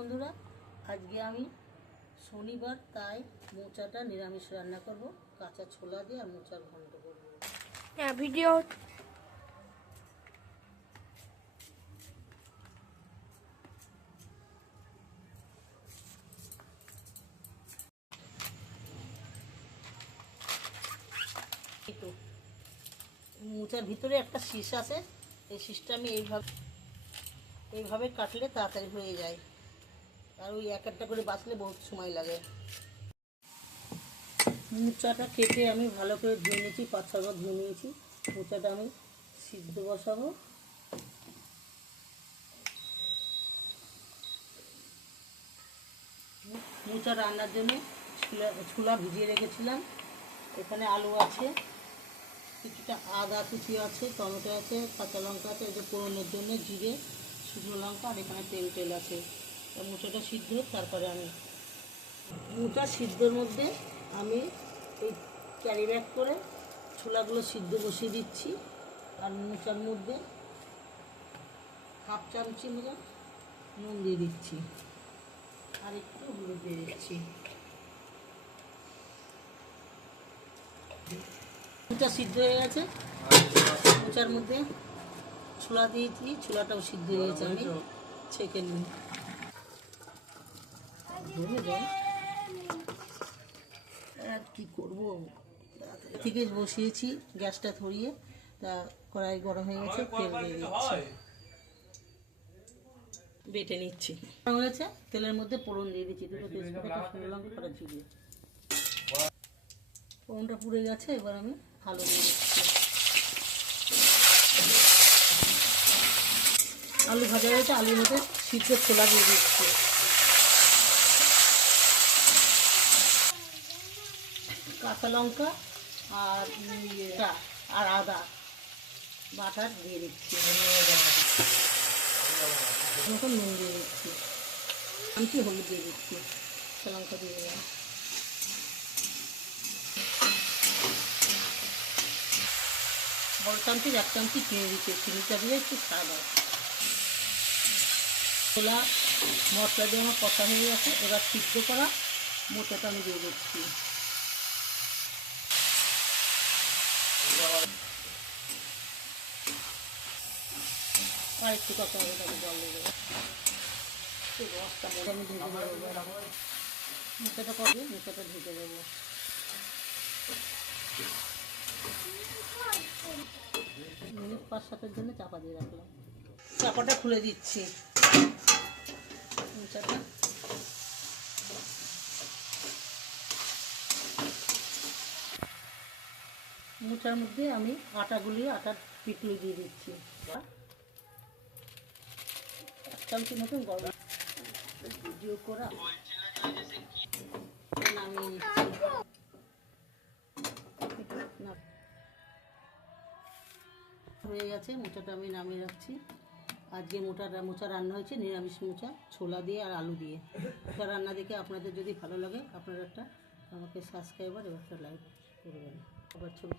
বন্ধুরা, আজকে আমি শনিবার তাই মোচাটা নিরামিষ রান্না করব। কাঁচা ছোলা দিয়ে আর মোচার ঘন্ট করব। ভিডিও মোচার ভিতরে একটা শীষ আছে, এই শীষটা আমি এইভাবে কাটলে তাড়াতাড়ি হয়ে যায়, আর ওই এক একটা করে বাছলে বহুত সময় লাগে। মোচাটা কেটে আমি ভালো করে ধুয়ে নিয়েছি, 5-6 বার ধুয়ে নিয়েছি। মোচাটা আমি সিদ্ধ বসাবো। মোচা রান্নার জন্য ছোলা ভিজিয়ে রেখেছিলাম। এখানে আলু আছে, কিছুটা আদা কুচি আছে, টমেটো আছে, কাঁচা লঙ্কা আছে, এটা পোড়নের জন্য জিরে, শুকনো লঙ্কা, আর এখানে তেল আছে। মোচাটা সিদ্ধ হোক, তারপরে আমি মোচা সিদ্ধর মধ্যে আমি এই ক্যারি ব্যাগ করে ছোলাগুলো সিদ্ধ বসিয়ে দিচ্ছি। আর মোচার মধ্যে হাফ চামচি মতো নুন দিয়ে দিচ্ছি, আর একটু হলুদ দিয়ে দিচ্ছি। মোচা সিদ্ধ হয়ে গেছে, মোচার মধ্যে ছোলা দিয়েছি, ছোলাটাও সিদ্ধ হয়ে গেছে, আমি ছেঁকে নিই। আর কি করবো, থেকে বসিয়েছি, গ্যাসটা ধরিয়ে, তা কড়াই গরম হয়ে গেছে, তেল দিয়ে দিচ্ছি, বেটে নিচ্ছি। হয়েছে, তেলের মধ্যে ফোড়ন দিয়ে দিচ্ছি, দুটো তেজপাতা, শুকনো লঙ্কা, কটা জিরে। ফোড়নটা পুড়ে গেছে, এবার আমি আলু দিয়ে দিচ্ছি। আলু ভাজা হয়েছে, আলুর মধ্যে সিদ্ধ ছোলা দিয়ে দিচ্ছি। কাঁচা লঙ্কা আর আদা বাটা দিয়ে দিচ্ছি, মতন নুন দিয়ে দিচ্ছি, আমি হলুদ দিয়ে দিচ্ছি, কাঁচা লঙ্কা দিয়ে দিলাম। বড় চামচি 1 চামচি চিনি দিচ্ছি, চিনিটা দিয়ে একটু স্বাদ হয়। ছোলা মশলা দিয়ে আমার কষা হয়ে গেছে, এবার সিদ্ধ করা মোচাটা আমি দিয়ে দিচ্ছি। আর একটু কষা হবে, তাকে জল দিয়ে দেবো। রসটা বলে আমি ঢেকে দেবো, মোচাটা করবে, মোচাটা ঢেকে দেবো। মিনিট 5-7-এর জন্য চাপা দিয়ে রাখলাম। চাপাটা খুলে দিচ্ছি। মোচাটা মোচার মধ্যে আমি আটার পিটুলি দিয়ে দিচ্ছি, 1 চামচি মতন গরম ভিডিও করা নামিয়ে নিচ্ছি। হয়ে গেছে, মোচাটা আমি নামিয়ে রাখছি। আজকে মোচা রান্না হয়েছে নিরামিষ মোচা, ছোলা দিয়ে আর আলু দিয়ে। মোচা রান্না দেখে আপনাদের যদি ভালো লাগে, আপনারা আমাকে সাবস্ক্রাইবার এবং একটা লাইক করবেন। আবার ছবি